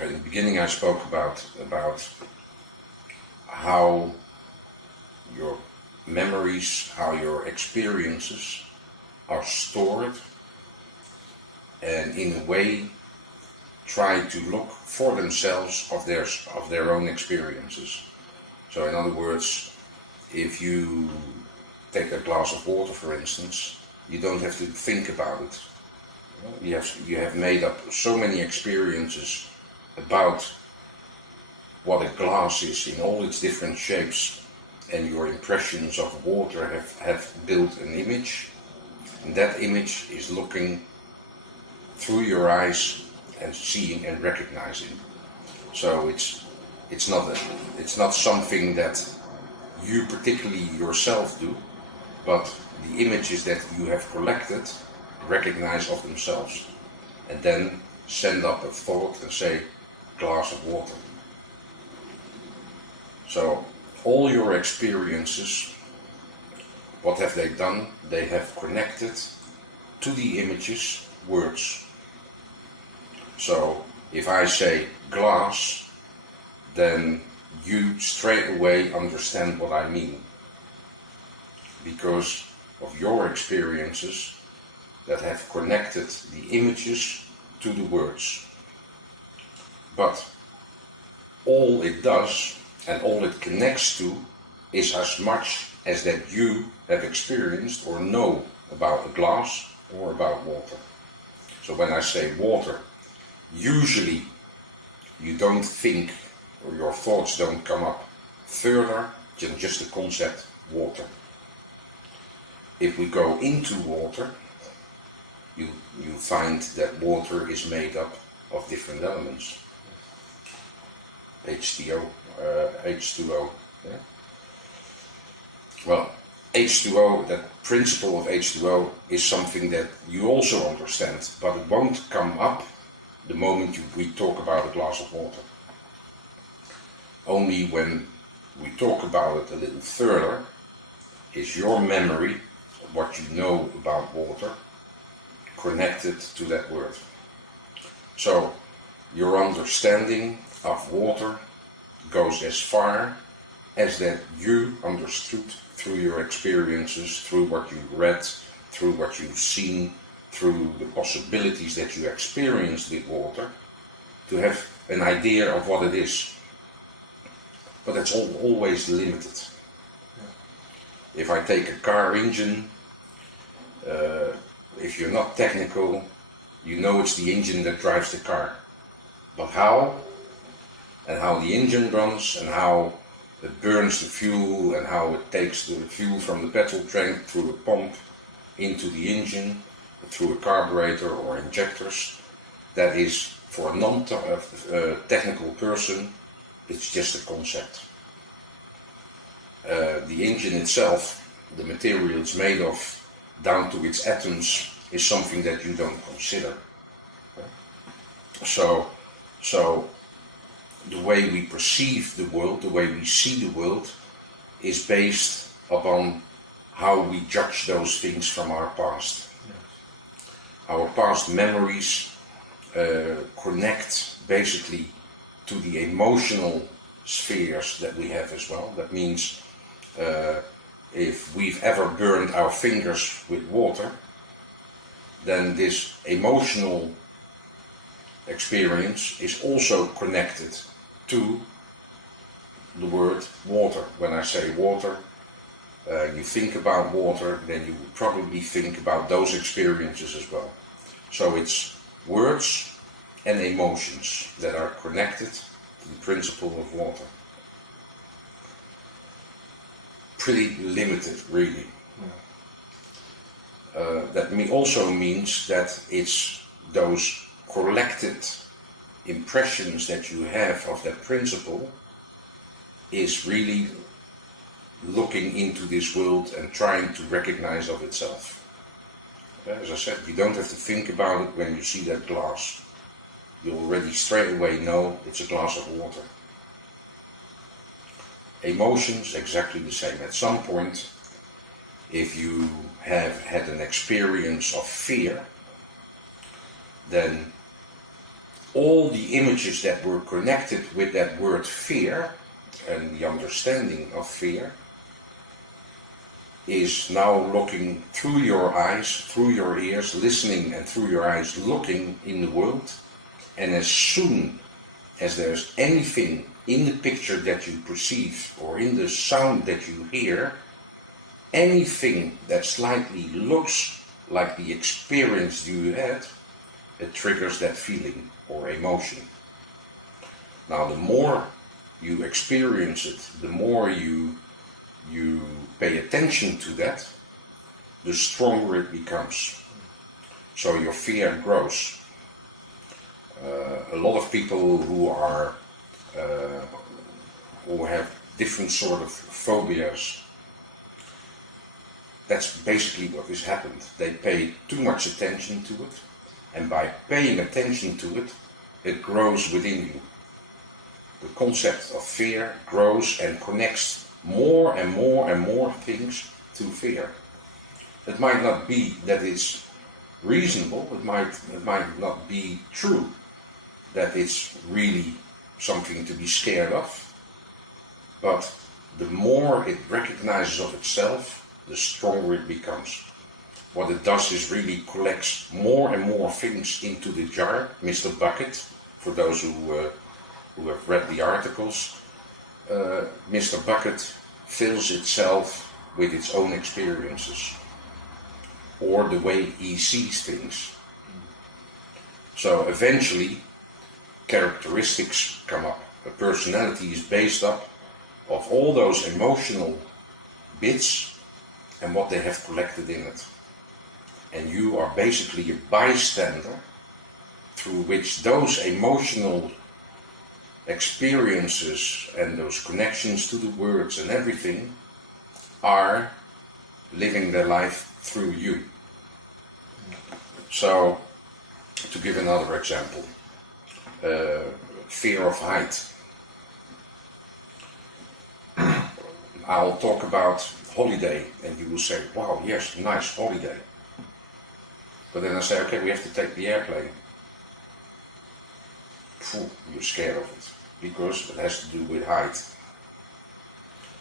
In the beginning I spoke about how your memories, how your experiences are stored, and in a way try to look for themselves of their own experiences. So in other words, if you take a glass of water, for instance, you don't have to think about it. You have made up so many experiences about what a glass is in all its different shapes, and your impressions of water have built an image, and that image is looking through your eyes and seeing and recognizing. So it's not something that you particularly yourself do, but the images that you have collected recognize of themselves, and then send up a thought and say, glass of water. So all your experiences, what have they done? They have connected to the images words. So if I say glass, then you straight away understand what I mean, because of your experiences that have connected the images to the words. But all it does and all it connects to is as much as that you have experienced or know about a glass or about water. So when I say water, usually you don't think, or your thoughts don't come up further than just the concept water. If we go into water, you find that water is made up of different elements. H2O. Yeah? Well, H2O, that principle of H2O, is something that you also understand, but it won't come up the moment we talk about a glass of water. Only when we talk about it a little further is your memory, what you know about water, connected to that word. So your understanding of water goes as far as that you understood through your experiences, through what you read, through what you've seen, through the possibilities that you experienced with water, to have an idea of what it is. But that's always limited. If I take a car engine, if you're not technical, you know it's the engine that drives the car. But how? And how the engine runs, and how it burns the fuel, and how it takes the fuel from the petrol tank through a pump into the engine, through a carburetor or injectors, that is, for a non-technical person, it's just a concept. The engine itself, the material it's made of, down to its atoms, is something that you don't consider. So the way we perceive the world, the way we see the world, is based upon how we judge those things from our past. Yes. Our past memories connect basically to the emotional spheres that we have as well. That means if we've ever burned our fingers with water, then this emotional experience is also connected to the word water. When I say water, you think about water, then you would probably think about those experiences as well. So it's words and emotions that are connected to the principle of water. Pretty limited, really. That also means that it's those collected impressions that you have of that principle is really looking into this world and trying to recognize of itself. As I said, you don't have to think about it when you see that glass. You already straight away know it's a glass of water. Emotions, exactly the same. At some point, if you have had an experience of fear, then all the images that were connected with that word fear and the understanding of fear is now looking through your eyes, through your ears, listening, and through your eyes looking in the world. And as soon as there's anything in the picture that you perceive or in the sound that you hear, anything that slightly looks like the experience you had, it triggers that feeling or emotion. Now the more you experience it, the more you pay attention to that, the stronger it becomes. So your fear grows. A lot of people who have different sort of phobias, that's basically what has happened. They pay too much attention to it, and by paying attention to it, it grows within you. The concept of fear grows and connects more and more and more things to fear. It might not be that it's reasonable, it might not be true that it's really something to be scared of, but the more it recognizes of itself, the stronger it becomes. What it does is really collects more and more things into the jar. Mr. Bucket, for those who have read the articles, Mr. Bucket fills itself with its own experiences or the way he sees things. So eventually characteristics come up. A personality is based up of all those emotional bits and what they have collected in it. And you are basically a bystander through which those emotional experiences and those connections to the words and everything are living their life through you. So, to give another example, fear of height. I'll talk about holiday and you will say, wow, yes, nice holiday. But then I say, okay, we have to take the airplane. Phew, you're scared of it because it has to do with height.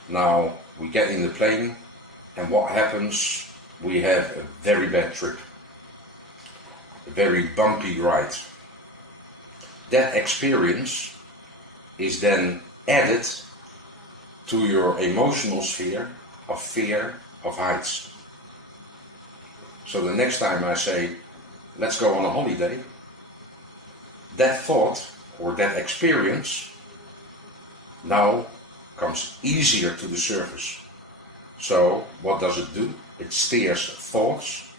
Now we get in the plane and what happens? We have a very bad trip. A very bumpy ride. That experience is then added to your emotional sphere of fear of heights. So the next time I say, let's go on a holiday, that thought or that experience now comes easier to the surface. So what does it do? It steers thoughts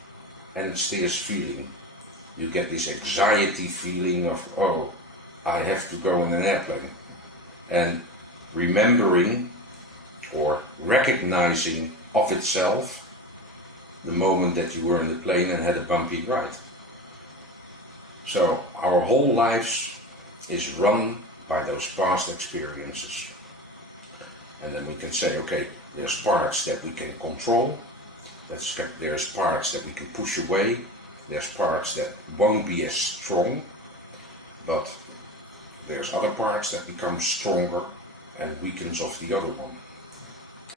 and it steers feeling. You get this anxiety feeling of, oh, I have to go on an airplane. And remembering or recognizing of itself the moment that you were in the plane and had a bumpy ride. So our whole lives is run by those past experiences. And then we can say, okay, there's parts that we can control, there's parts that we can push away, there's parts that won't be as strong, but there's other parts that become stronger and weakens of the other one.